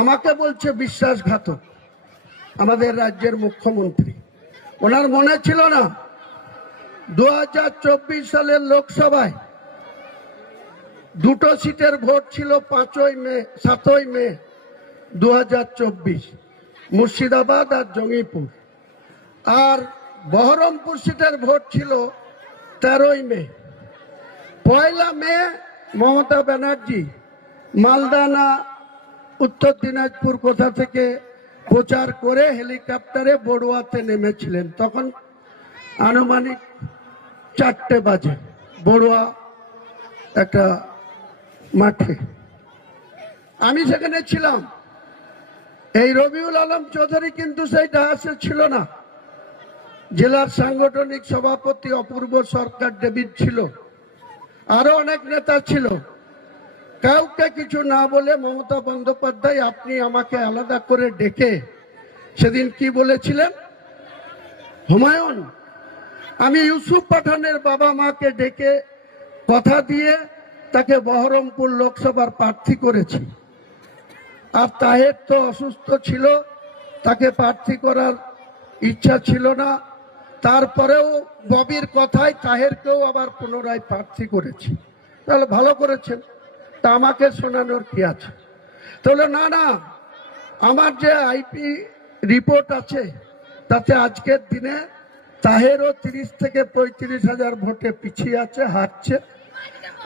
আমাকে বলছে বিশ্বাসঘাতক আমাদের রাজ্যের মুখ্যমন্ত্রী। ওনার মনে ছিল না 2024 সালের লোকসভায় দুটো সিটের ভোট ছিল 7ই মে 2024, মুর্শিদাবাদ আর জঙ্গিপুর। আর বহরমপুর সিটের ভোট ছিল 13ই মে। 1 মে মমতা ব্যানার্জি মালদা না উত্তর দিনাজপুর কোথা থেকে প্রচার করে হেলিকপ্টারে বড়ুয়াতে নেমেছিলেন। তখন আনুমানিক 4টে বাজে বড়ুয়া একটা মাঠে। আমি সেখানে ছিলাম। এই রবিউল আলম চৌধুরী কিন্তু সেই ডায়াসে ছিল না। জেলার সাংগঠনিক সভাপতি অপূর্ব সরকার ডেভিড ছিল, আরো অনেক নেতা ছিল। কাউকে কিছু না বলে মমতা বন্দ্যোপাধ্যায় আপনি আমাকে আলাদা করে ডেকে সেদিন কি বলেছিলেন, হুমায়ুন আমি ইউসুফ পাঠানের বাবা মাকে ডেকে কথা দিয়ে তাকে বহরমপুর লোকসভার প্রার্থী করেছি। আর তাহের তো অসুস্থ ছিল, তাকে প্রার্থী করার ইচ্ছা ছিল না। তারপরেও ববির কথায় তাহেরকেও আবার পুনরায় প্রার্থী করেছি। তাহলে ভালো করেছেন, তা আমাকে শোনানোর কি আছে? তাহলে না না, আমার যে আইপি রিপোর্ট আছে তাতে আজকের দিনে তাহেরও 30 থেকে 35 হাজার ভোটে পিছিয়ে আছে, হারছে।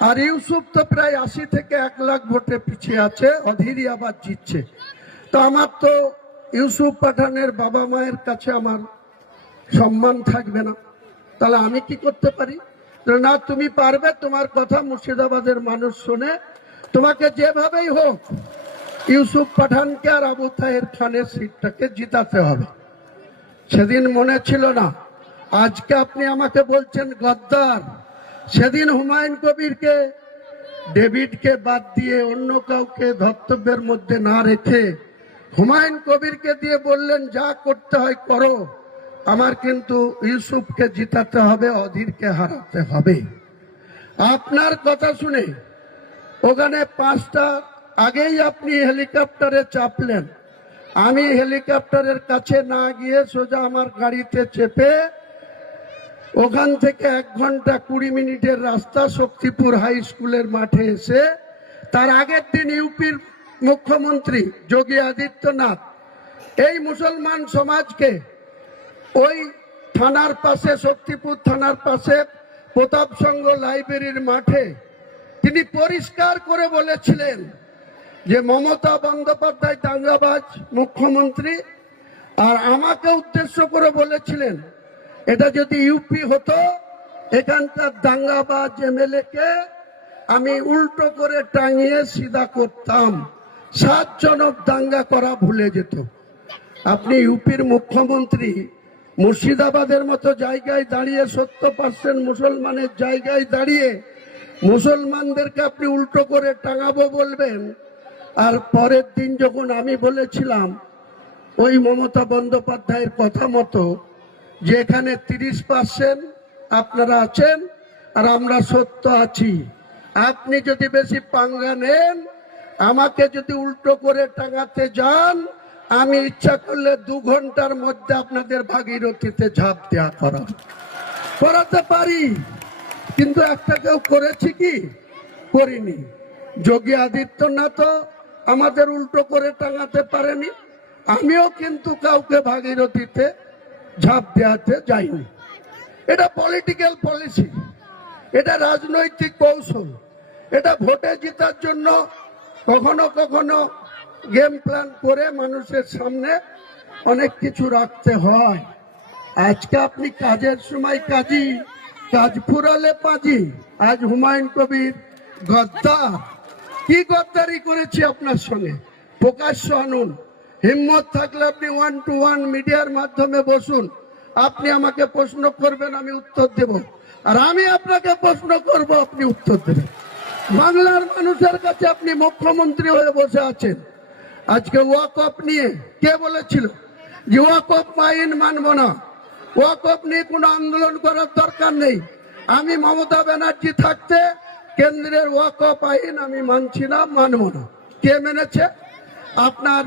আর ইউসুফ তো প্রায় 80 থেকে 1 লাখ ভোটে পিছিয়ে আছে, অধীরই আবার জিতছে। তো আমার তো ইউসুফ পাঠানের বাবা মায়ের কাছে আমার সম্মান থাকবে না। তাহলে আমি কি করতে পারি? না, তুমি পারবে, তোমার কথা মুর্শিদাবাদের মানুষ শুনে তোমাকে যেভাবেই হোক ইউসুফ পাঠানকে আর আবু তাহের খানের সিটটাকে জিতাতে হবে। সেদিন মনে ছিল না, আজকে আপনি আমাকে বলছেন গদ্দার। সেদিন হুমায়ুন কবিরকে, ডেভিডকে বাদ দিয়ে অন্য কাউকে ধর্তব্যের মধ্যে না রেখে হুমায়ুন কবিরকে দিয়ে বললেন যা করতে হয় করো, আমার কিন্তু ইউসুফকে জিতাতে হবে, অধীরকে হারাতে হবে। আপনার কথা শুনে ওখানে 5টা আগেই আপনি হেলিকপ্টারে চাপলেন। আমি হেলিকপ্টারের কাছে না গিয়ে সোজা আমার গাড়িতে চেপে ওখান থেকে 1 ঘন্টা 20 মিনিটের রাস্তা শক্তিপুর হাই স্কুলের মাঠে এসে তার আগের দিন ইউপির মুখ্যমন্ত্রী যোগী আদিত্যনাথ এই মুসলমান সমাজকে ওই থানার পাশে, শক্তিপুর থানার পাশে প্রতাপ সংঘ লাইব্রেরির মাঠে তিনি পরিষ্কার করে বলেছিলেন যে মমতা বন্দ্যোপাধ্যায় দাঙ্গাবাজ মুখ্যমন্ত্রী। আর আমাকে উদ্দেশ্য করে বলেছিলেন এটা যদি ইউপি হতো এখানকার দাঙ্গাবাজ এমএলএ কে আমি উল্টো করে টাঙিয়ে সিধা করতাম, 7 জনক দাঙ্গা করা ভুলে যেত। আপনি ইউপির মুখ্যমন্ত্রী মুর্শিদাবাদের মতো জায়গায় দাঁড়িয়ে 70% মুসলমানের জায়গায় দাঁড়িয়ে মুসলমানদেরকে আপনি উল্টো করে টাঙাবো বলবেন। আর পরের দিন যখন আমি বলেছিলাম ওই মমতা বন্দ্যোপাধ্যায়ের কথা মতো যে এখানে 30% আপনারা আছেন আর আমরা 70 আছি, আপনি যদি বেশি পাঙ্গা নেন, আমাকে যদি উল্টো করে টাঙাতে যান, আমি ইচ্ছা করলে 2 ঘন্টার মধ্যে আপনাদের ভাগীরথীতে ঝাঁপ দেওয়া করাতে পারি। কিন্তু একটা কেউ করেছি কি? করিনি। যোগী আদিত্যনাথ আমাদের উল্টো করে টাঙাতে পারেনি, আমিও কিন্তু কাউকে ভাগীরথীতে ঝাঁপ দেওয়াতে যাইনি। এটা পলিটিক্যাল পলিসি, এটা রাজনৈতিক কৌশল, এটা ভোটে জেতার জন্য কখনো কখনো গেম প্ল্যান করে মানুষের সামনে অনেক কিছু রাখতে হয়। আজকে আপনি কাজের সময় কাজী, কাজ ফুরালে পাজি। আজ হুমায়ুন কবির গদ্দার। কি গদ্দারি করেছি আপনার সঙ্গে? প্রকাশ্য আনুন। হিম্মত থাকলে আপনি 1 to 1 মিডিয়ার মাধ্যমে বসুন, আপনি আমাকে প্রশ্ন করবেন, আমি উত্তর দেব। আর আমি আপনাকে প্রশ্ন করব, আপনি উত্তর দেবেন। বাংলার মানুষের কাছে আপনি মুখ্যমন্ত্রী হয়ে বসে আছেন। আজকে ওয়াকফ নিয়ে কে বলেছিল যে ওয়াকফ আইন মানব না, ওয়াকফ নিয়ে কোনো আন্দোলন করার দরকার নেই? আমি মমতা ব্যানার্জি থাকতে কেন্দ্রের ওয়াকফ আইন আমি মানছি না, মানব না। কে মেনেছে? আপনার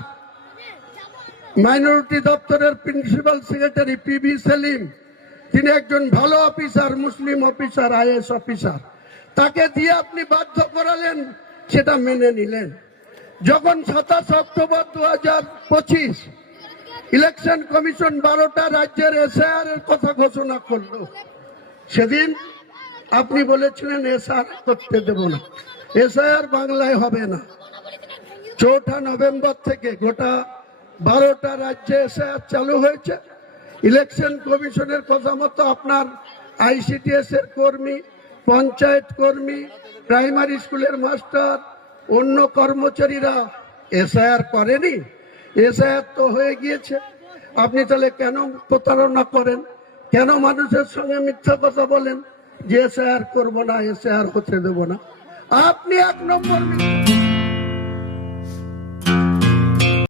মাইনরিটি দপ্তরের প্রিন্সিপাল সেক্রেটারি পিবি সেলিম, তিনি একজন ভালো অফিসার, মুসলিম অফিসার, আইএস অফিসার, তাকে দিয়ে আপনি বাধ্য করালেন, সেটা মেনে নিলেন। যখন 27 অক্টোবর 2025 ইলেকশন কমিশন 12টা রাজ্যের এসআইআর এর কথা ঘোষণা করলো, সেদিন আপনি বলেছিলেন এসআইআর করতে দেব না, এসআইআর বাংলায় হবে না। 4 নভেম্বর থেকে গোটা 12টা রাজ্যে এসআইআর চালু হয়েছে। ইলেকশন কমিশনের কথা মতো আপনার আইসিডিএস এর কর্মী, পঞ্চায়েত কর্মী, প্রাইমারি স্কুলের মাস্টার, অন্য কর্মচারীরা এসআইআর করেনি। এসআইআর তো হয়ে গিয়েছে। আপনি তাহলে কেন প্রতারণা করেন? কেন মানুষের সঙ্গে মিথ্যা কথা বলেন যে এসআইআর করবো না, এসআইআর হতে দেবো না? আপনি 1 নম্বর